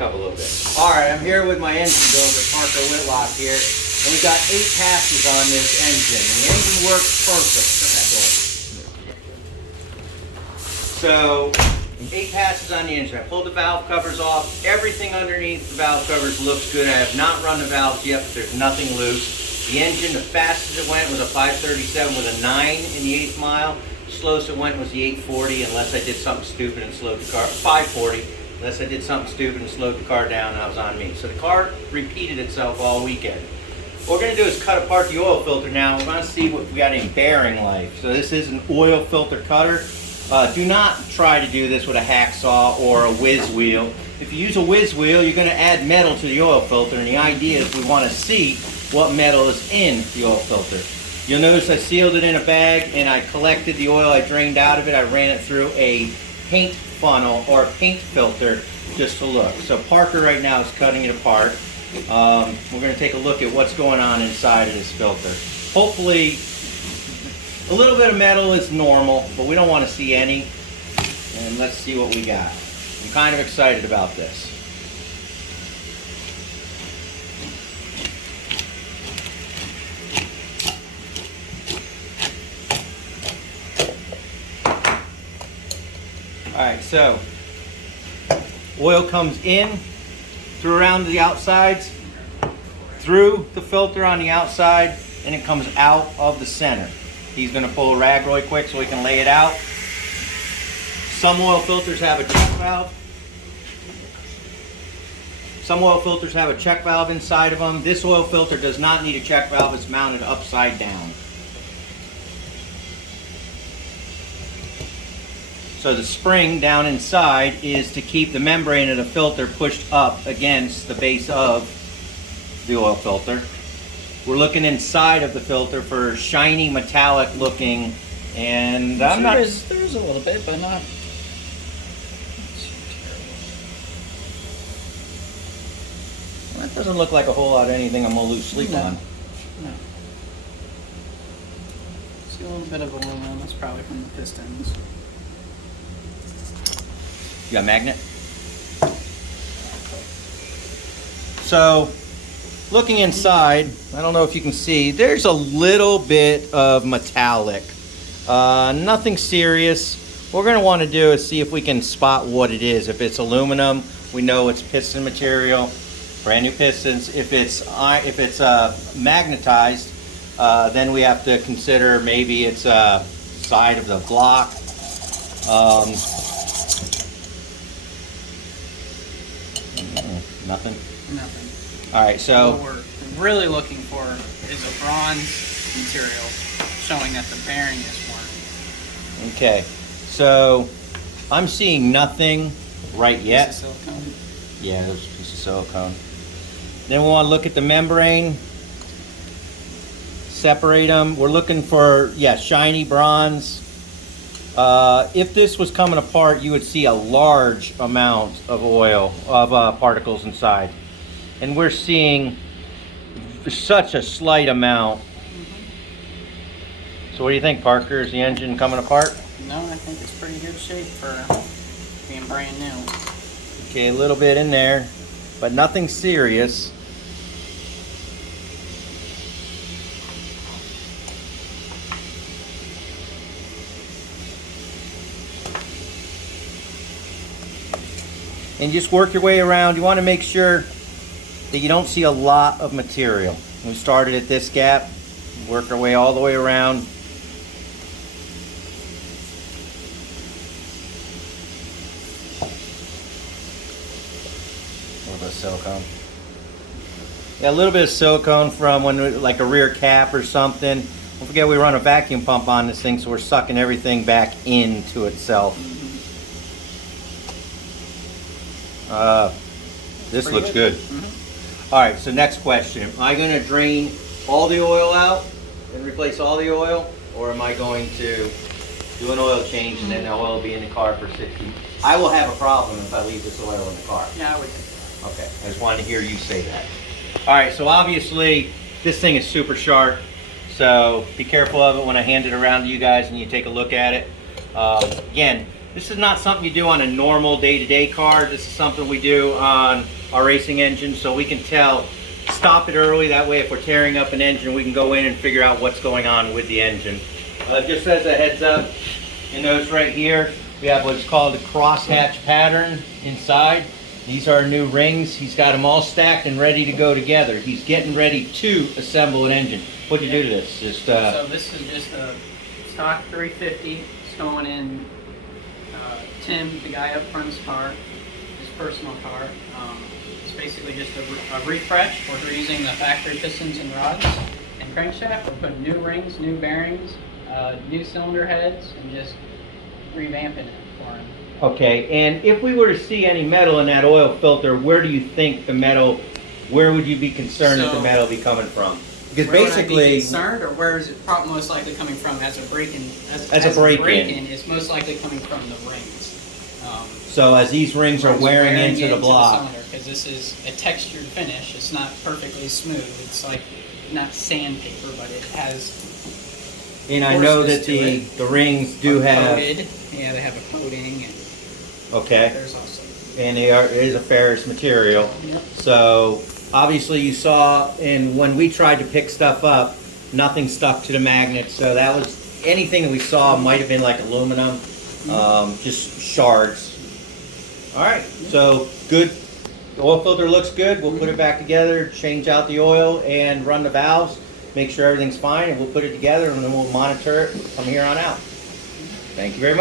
back up a little bit. All right, I'm here with my engine builder, Parker Whitlock here, and we've got 8 passes on this engine, and the engine works perfect. So, 8 passes on the engine. I pulled the valve covers off. Everything underneath the valve covers looks good. I have not run the valves yet, but there's nothing loose. The engine, the fastest it went was a 537 with a 9 in the 8th mile. Slowest it went was the 840, unless I did something stupid and slowed the car. 540, unless I did something stupid and slowed the car down, and that was on me. So the car repeated itself all weekend. What we're going to do is cut apart the oil filter now. We're going to see what we got in bearing life. So this is an oil filter cutter. Do not try to do this with a hacksaw or a whiz wheel. If you use a whiz wheel, you're going to add metal to the oil filter, and the idea is we want to see what metal is in the oil filter. You'll notice I sealed it in a bag, and I collected the oil I drained out of it. I ran it through a paint funnel or a paint filter just to look. So Parker right now is cutting it apart. We're going to take a look at what's going on inside of this filter. Hopefully a little bit of metal is normal, but we don't want to see any. And let's see what we got. I'm kind of excited about this. Alright, so oil comes in, through around the outsides, through the filter on the outside, and it comes out of the center. He's going to pull a rag really quick so he can lay it out. Some oil filters have a check valve. Some oil filters have a check valve inside of them. This oil filter does not need a check valve. It's mounted upside down. So the spring down inside is to keep the membrane of the filter pushed up against the base of the oil filter. We're looking inside of the filter for shiny metallic looking, and I'm not... There's a little bit, but not... Well, that doesn't look like a whole lot of anything I'm going to lose sleep on. No. See a little bit of aluminum. That's probably from the pistons. You got a magnet? So, looking inside, I don't know if you can see, there's a little bit of metallic. Nothing serious. What we're going to want to do is see if we can spot what it is. If it's aluminum, we know it's piston material, brand new pistons. If it's magnetized, then we have to consider maybe it's a side of the block. Nothing? Nothing. All right, so... What we're really looking for is a bronze material showing that the bearing is worn. Okay, so I'm seeing nothing right yet. Piece of silicone. Yeah, there's a piece of silicone. Then we want to look at the membrane. Separate them. We're looking for, yeah, shiny bronze. If this was coming apart, you would see a large amount of oil, of particles inside. And we're seeing such a slight amount. So what do you think, Parker? Is the engine coming apart? No, I think it's pretty good shape for being brand new. Okay, a little bit in there, but nothing serious. And just work your way around. You want to make sure that you don't see a lot of material. We started at this gap, work our way all the way around. A little bit of silicone. Yeah, a little bit of silicone from when, like a rear cap or something. Don't forget we run a vacuum pump on this thing, so we're sucking everything back into itself. This looks good. All right, so next question. Am I going to drain all the oil out and replace all the oil? Or am I going to do an oil change and then the oil will be in the car for 60? I will have a problem if I leave this oil in the car. Yeah, I would. Okay, I just wanted to hear you say that. All right, so obviously this thing is super sharp. So be careful of it when I hand it around to you guys and you take a look at it. Again, This is not something you do on a normal day-to-day car. This is something we do on our racing engine, so we can tell, stop it early. That way, if we're tearing up an engine, we can go in and figure out what's going on with the engine. Just as a heads up, you notice right here, we have what's called a crosshatch pattern inside. These are new rings. He's got them all stacked and ready to go together. He's getting ready to assemble an engine. What'd you do to this? So this is just a stock 350. It's going in Tim, the guy up front's car, his personal car. It's basically just a refresh. We're using the factory pistons and rods and crankshaft. We're putting new rings, new bearings, new cylinder heads, and just revamping it for him. Okay, and if we were to see any metal in that oil filter, where do you think the metal, where would you be concerned that the metal be coming from? Because where basically, would I be concerned, or where is it most likely coming from as a break-in? As a break-in, it's most likely coming from the rings. So as these rings are wearing into the block, because this is a textured finish, it's not perfectly smooth. It's like not sandpaper, but it has. And I know that the rings do have. Coated. Yeah, they have a coating. And okay. There's also. And it is a ferrous material. Yep. So obviously you saw, and when we tried to pick stuff up, nothing stuck to the magnet. So that was anything that we saw might have been like aluminum, just shards. All right, so good. The oil filter looks good. We'll put it back together, change out the oil, and run the valves. Make sure everything's fine, and we'll put it together, and then we'll monitor it from here on out. Thank you very much.